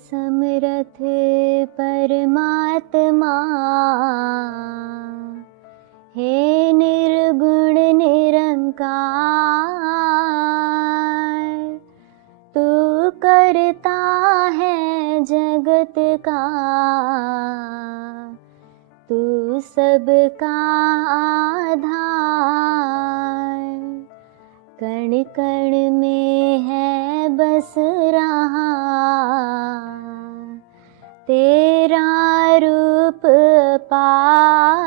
समरथ परमात्मा, हे निर्गुण निरंकार, तू करता है जगत का, तू सबका आधार। कण कण में है बस रहा तेरा रूप पार।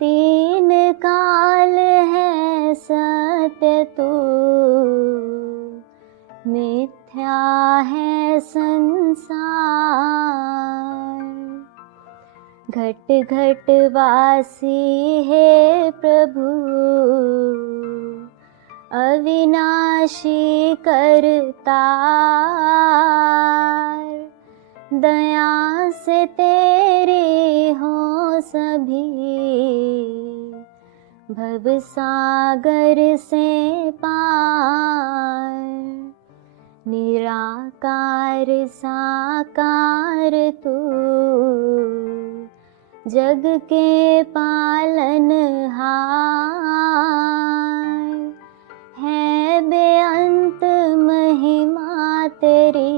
तीन काल है सत्य तू, मिथ्या है संसार। घट घट वासी है प्रभु, अविनाशी करतार। दया से तेरे हो सभी, भवसागर से पार। निराकार साकार तू, जग के पालनहार। है बेअंत महिमा तेरी,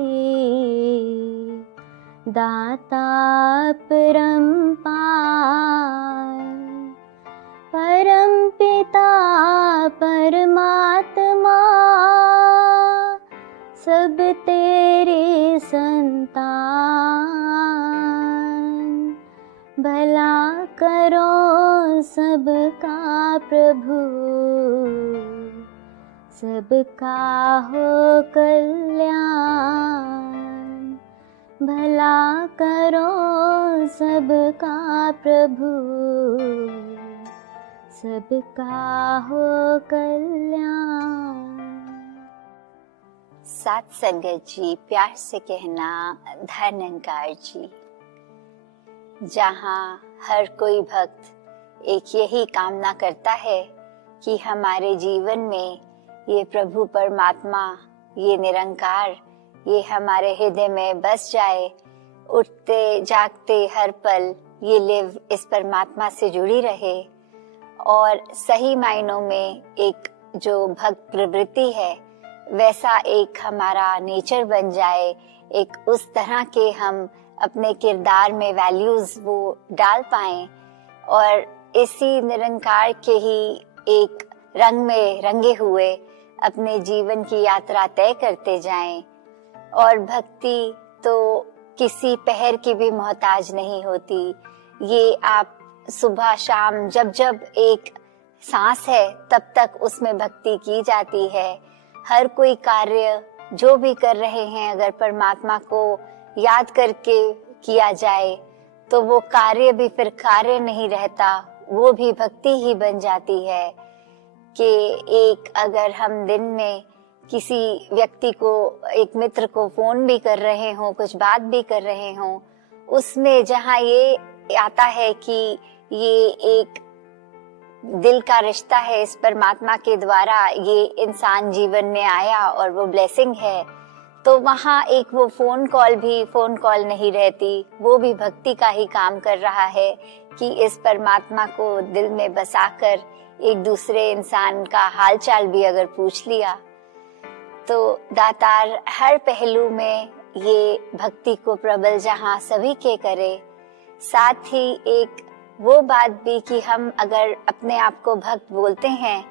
दाता परम्पार। परम पिता परमात्मा, सब तेरी संतान। भला करो सबका प्रभु, सबका हो कल्याण। भला करो सबका प्रभु, सबका हो कल्याण। साथ संगत जी, प्यार से कहना धर्मनिरंकार जी। जहाँ हर कोई भक्त एक यही कामना करता है कि हमारे जीवन में ये प्रभु परमात्मा, ये निरंकार, ये हमारे हृदय में बस जाए। उठते जागते हर पल ये लिव इस परमात्मा से जुड़ी रहे और सही मायनों में एक जो भक्त प्रवृत्ति है वैसा एक हमारा नेचर बन जाए। एक उस तरह के हम अपने किरदार में वैल्यूज वो डाल पाएं और इसी निरंकार के ही एक रंग में रंगे हुए अपने जीवन की यात्रा तय करते जाएं। और भक्ति तो किसी पहर की भी मोहताज नहीं होती। ये आप सुबह शाम जब जब एक सांस है तब तक उसमें भक्ति की जाती है। हर कोई कार्य जो भी कर रहे हैं अगर परमात्मा को याद करके किया जाए तो वो कार्य भी फिर कार्य नहीं रहता, वो भी भक्ति ही बन जाती है। कि एक अगर हम दिन में किसी व्यक्ति को, एक मित्र को फोन भी कर रहे हों, कुछ बात भी कर रहे हों, उसमें जहाँ ये आता है कि ये एक दिल का रिश्ता है, इस परमात्मा के द्वारा ये इंसान जीवन में आया और वो ब्लेसिंग है, तो वहाँ एक वो फोन कॉल भी फोन कॉल नहीं रहती, वो भी भक्ति का ही काम कर रहा है कि इस परमात्मा को दिल में बसाकर एक दूसरे इंसान का हालचाल भी अगर पूछ लिया तो दातार हर पहलू में ये भक्ति को प्रबल जहाँ सभी के करे। साथ ही एक वो बात भी कि हम अगर अपने आप को भक्त बोलते हैं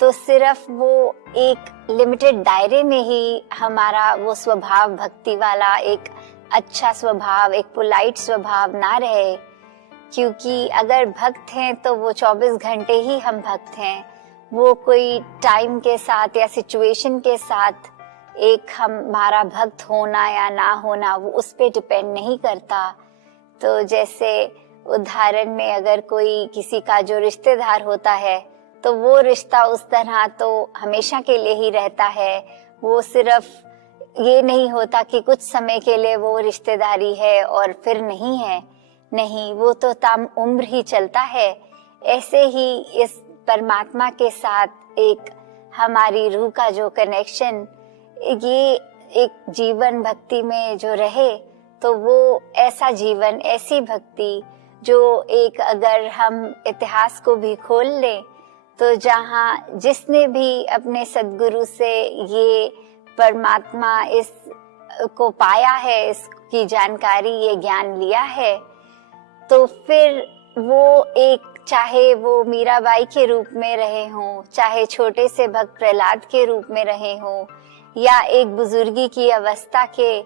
तो सिर्फ वो एक लिमिटेड दायरे में ही हमारा वो स्वभाव भक्ति वाला एक अच्छा स्वभाव, एक पोलाइट स्वभाव ना रहे। क्योंकि अगर भक्त हैं तो वो 24 घंटे ही हम भक्त हैं, वो कोई टाइम के साथ या सिचुएशन के साथ एक हमारा भक्त होना या ना होना वो उस पे डिपेंड नहीं करता। तो जैसे उदाहरण में अगर कोई किसी का जो रिश्तेदार होता है तो वो रिश्ता उस तरह तो हमेशा के लिए ही रहता है। वो सिर्फ ये नहीं होता कि कुछ समय के लिए वो रिश्तेदारी है और फिर नहीं है, नहीं, वो तो ताम उम्र ही चलता है। ऐसे ही इस परमात्मा के साथ एक हमारी रूह का जो कनेक्शन, ये एक जीवन भक्ति में जो रहे, तो वो ऐसा जीवन, ऐसी भक्ति जो एक, अगर हम इतिहास को भी खोल लें तो जहाँ जिसने भी अपने सद्गुरु से ये परमात्मा इस को पाया है, इसकी जानकारी, ये ज्ञान लिया है, तो फिर वो एक, चाहे वो मीराबाई के रूप में रहे हों, चाहे छोटे से भक्त प्रहलाद के रूप में रहे हों, या एक बुजुर्गी की अवस्था के,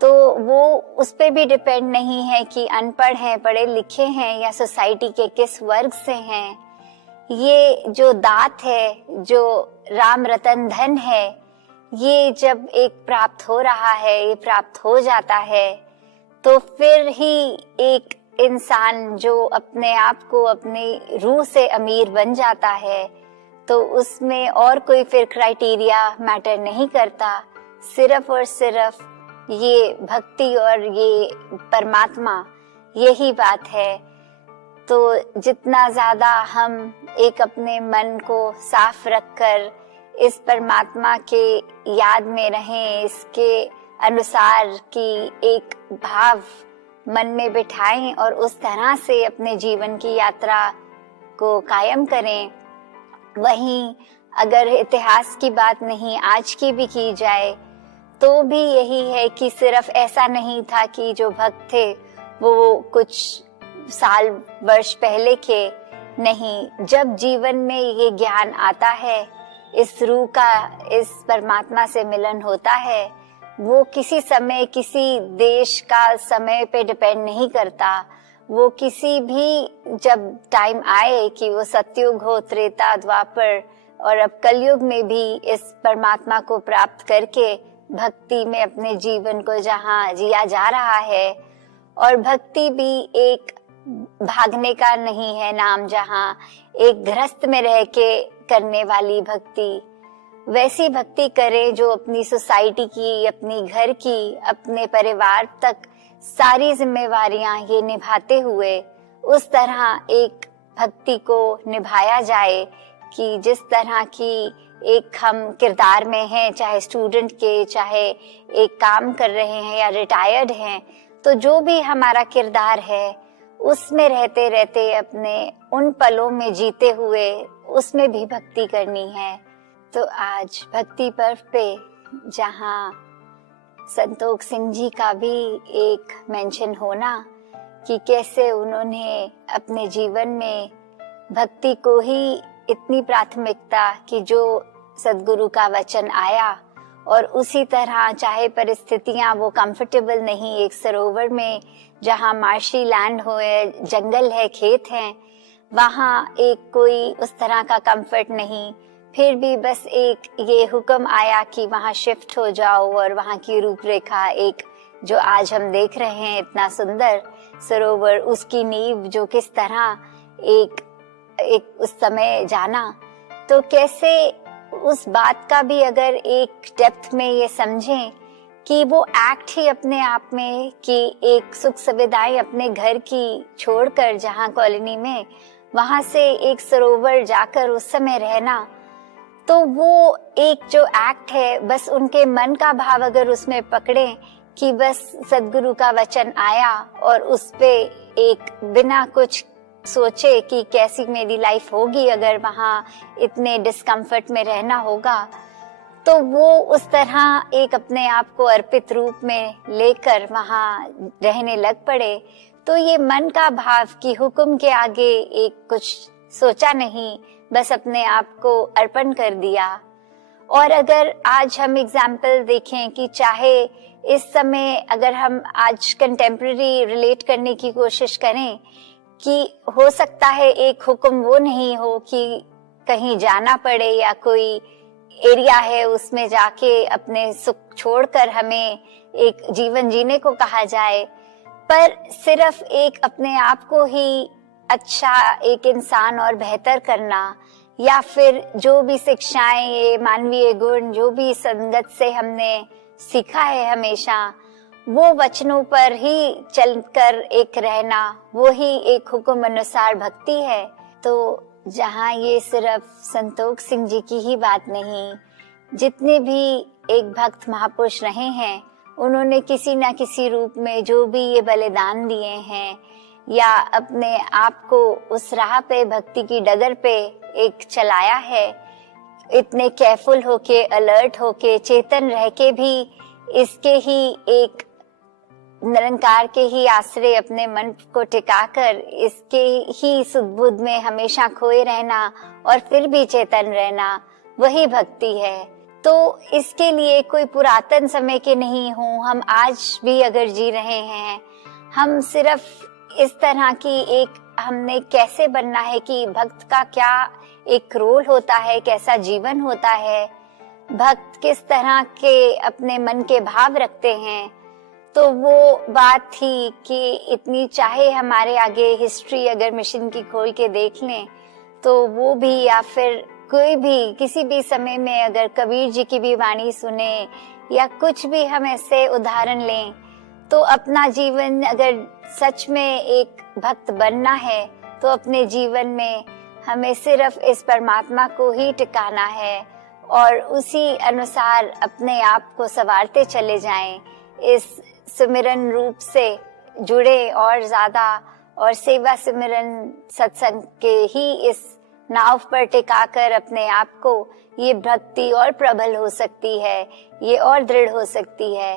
तो वो उस पे भी डिपेंड नहीं है कि अनपढ़ हैं, पढ़े लिखे हैं, या सोसाइटी के किस वर्ग से हैं। ये जो दात है, जो राम रतन धन है, ये जब एक प्राप्त हो रहा है, ये प्राप्त हो जाता है, तो फिर ही एक इंसान जो अपने आप को अपनी रूह से अमीर बन जाता है, तो उसमें और कोई फिर क्राइटेरिया मैटर नहीं करता। सिर्फ और सिर्फ ये भक्ति और ये परमात्मा, यही बात है। तो जितना ज्यादा हम एक अपने मन को साफ रखकर इस परमात्मा के याद में रहें, इसके अनुसार की एक भाव मन में बिठाएं और उस तरह से अपने जीवन की यात्रा को कायम करें। वहीं अगर इतिहास की बात नहीं, आज की भी की जाए, तो भी यही है कि सिर्फ ऐसा नहीं था कि जो भक्त थे वो कुछ साल वर्ष पहले के नहीं। जब जीवन में ये ज्ञान आता है, इस रूह का, इस परमात्मा से मिलन होता है, वो किसी समय, किसी देश का समय पे डिपेंड नहीं करता। वो किसी भी, जब टाइम आए कि वो सतयुग हो, त्रेता, द्वापर और अब कलयुग में भी इस परमात्मा को प्राप्त करके भक्ति में अपने जीवन को जहाँ जिया जा रहा है, और भक्ति भी एक भागने का नहीं है नाम, जहाँ एक गृहस्थ में रह के करने वाली भक्ति, वैसी भक्ति करें जो अपनी सोसाइटी की, अपनी घर की, अपने परिवार तक सारी जिम्मेवारियां ये निभाते हुए उस तरह एक भक्ति को निभाया जाए कि जिस तरह की एक हम किरदार में हैं, चाहे स्टूडेंट के, चाहे एक काम कर रहे हैं या रिटायर्ड हैं, तो जो भी हमारा किरदार है उसमें रहते रहते अपने उन पलों में जीते हुए उसमें भी भक्ति करनी है। तो आज भक्ति पर्व पे जहाँ संतोष सिंह जी का भी एक मेंशन होना कि कैसे उन्होंने अपने जीवन में भक्ति को ही इतनी प्राथमिकता कि जो सद्गुरु का वचन आया, और उसी तरह चाहे परिस्थितियां वो कंफर्टेबल नहीं, एक सरोवर में जहाँ मार्शी लैंड हो, जंगल है, खेत हैं, वहाँ एक कोई उस तरह का कंफर्ट नहीं, फिर भी बस एक ये हुक्म आया कि वहाँ शिफ्ट हो जाओ, और वहाँ की रूपरेखा एक जो आज हम देख रहे हैं, इतना सुंदर सरोवर, उसकी नींव जो किस तरह एक उस समय जाना, तो कैसे उस बात का भी अगर एक डेप्थ में ये समझें कि वो एक्ट ही अपने आप में कि एक सुख सुविधाएं अपने घर की छोड़कर जहाँ कॉलोनी में, वहां से एक सरोवर जाकर उस समय रहना, तो वो एक जो एक्ट है, बस उनके मन का भाव अगर उसमें पकड़े कि बस सद्गुरु का वचन आया और उस पे एक बिना कुछ सोचे कि कैसी मेरी लाइफ होगी अगर वहाँ इतने डिस्कम्फर्ट में रहना होगा, तो वो उस तरह एक अपने आप को अर्पित रूप में लेकर वहाँ रहने लग पड़े। तो ये मन का भाव कि हुक्म के आगे एक कुछ सोचा नहीं, बस अपने आप को अर्पण कर दिया। और अगर आज हम एग्जाम्पल देखें कि चाहे इस समय अगर हम आज कंटेम्प्रेरी रिलेट करने की कोशिश करें कि हो सकता है एक हुक्म वो नहीं हो कि कहीं जाना पड़े या कोई एरिया है उसमें जाके अपने सुख छोड़कर हमें एक जीवन जीने को कहा जाए, पर सिर्फ एक अपने आप को ही अच्छा एक इंसान और बेहतर करना, या फिर जो भी शिक्षाएं, ये मानवीय गुण जो भी संगत से हमने सीखा है हमेशा, वो वचनों पर ही चलकर एक रहना, वो ही एक हुक्म अनुसार भक्ति है। तो जहाँ ये सिर्फ संतोष सिंह जी की ही बात नहीं, जितने भी एक भक्त महापुरुष रहे हैं, उन्होंने किसी न किसी रूप में जो भी ये बलिदान दिए हैं या अपने आप को उस राह पे, भक्ति की डगर पे एक चलाया है, इतने केयरफुल होके, अलर्ट होके, चेतन रह के भी इसके ही एक निरंकार के ही आश्रय अपने मन को टिकाकर इसके ही सुध-बुध में हमेशा खोए रहना और फिर भी चेतन रहना, वही भक्ति है। तो इसके लिए कोई पुरातन समय के नहीं हूँ, हम आज भी अगर जी रहे हैं, हम सिर्फ इस तरह की एक हमने कैसे बनना है कि भक्त का क्या एक रोल होता है, कैसा जीवन होता है, भक्त किस तरह के अपने मन के भाव रखते हैं। तो वो बात थी कि इतनी, चाहे हमारे आगे हिस्ट्री अगर मिशन की खोल के देख लें तो वो भी, या फिर कोई भी किसी भी समय में अगर कबीर जी की भी वाणी सुने या कुछ भी हम ऐसे उदाहरण लें, तो अपना जीवन अगर सच में एक भक्त बनना है तो अपने जीवन में हमें सिर्फ इस परमात्मा को ही टिकाना है और उसी अनुसार अपने आप को संवारते चले जाएं, इस सिमरन रूप से जुड़े और ज्यादा, और सेवा सिमरन सत्संग के ही इस नाव पर टिकाकर अपने आप को, ये भक्ति और प्रबल हो सकती है, ये और दृढ़ हो सकती है।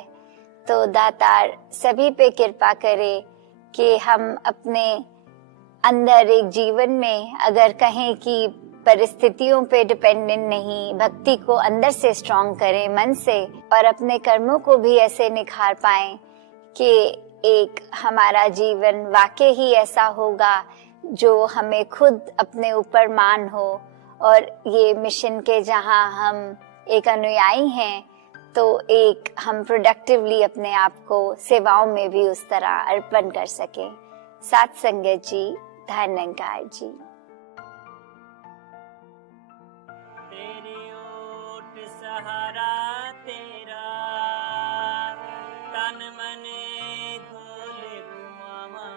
तो दातार सभी पे कृपा करे कि हम अपने अंदर एक जीवन में अगर कहें कि परिस्थितियों पे डिपेंडेंट नहीं, भक्ति को अंदर से स्ट्रॉन्ग करें मन से, और अपने कर्मों को भी ऐसे निखार पाएं कि एक हमारा जीवन वाकई ही ऐसा होगा जो हमें खुद अपने ऊपर मान हो। और ये मिशन के जहां हम एक अनुयायी हैं, तो एक हम प्रोडक्टिवली अपने आप को सेवाओं में भी उस तरह अर्पण कर सकें। साथ संगत जी, धन निरंकार जी। तेरी ओट सहारा तेरा, तन मन खोल घुमावा,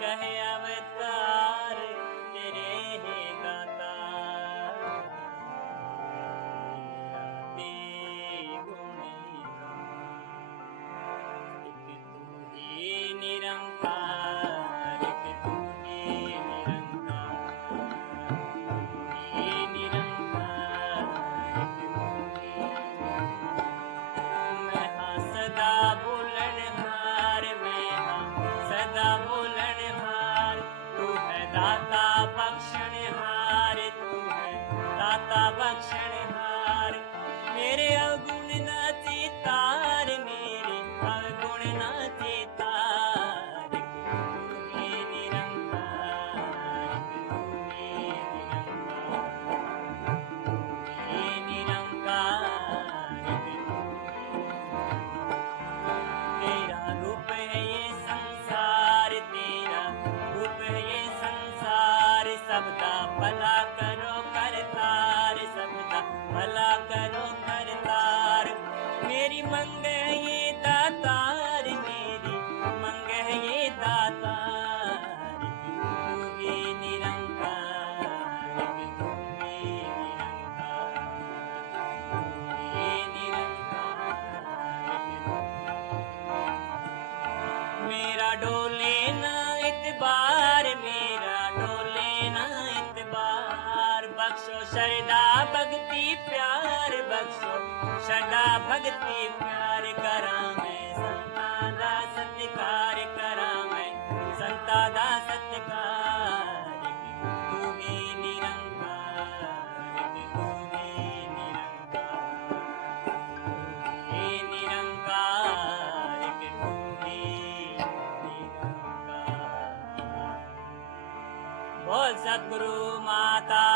कहे अवतार तेरे है गाता, तेरा गुण गाऊं। एक तू ही निरंकार, एक तू ही निरंकार, ही निरंकार, एक तू ही मैं हाँ सदा बोलनहार, मैं हाँ सदा बोलनहार, तू है दाता बख्शनहार, तू है दाता बख्शनहार। मेरे अवगुण न चितार, मेरे अवगुण न चितार, तू ही निरंकार, तू ही निरंकार, तू ही निरंकार, तेरा रूप है ये संसार, तेरा रूप है ये संसार, सबका भला करो करतार, सबका भला करो करतार। मेरी मंग है ये दातार, मेरी मंग है ये दातार, तू ही निरंकार, तू ही निरंकार, तू ही निरंकार। मेरा डोले ना इतबार, मेरा डोले ना इतबार, बख्शो श्रद्धा भक्ति प्यार, बख्शो श्रद्धा भक्ति प्यार। करा मैं संता दा सत्कार, करा मैं संता दा सत्कार, तू ही निरंकार, तू ही निरंकार, तू ही निरंकार, तू ही निरंकार। बोल सद्गुरु माता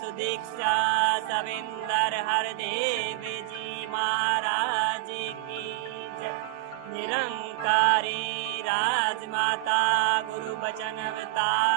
सुदीक्षा सविंदर हरदेव जी महाराज की जय। निरंकारी राजमाता गुरु बचन अवतार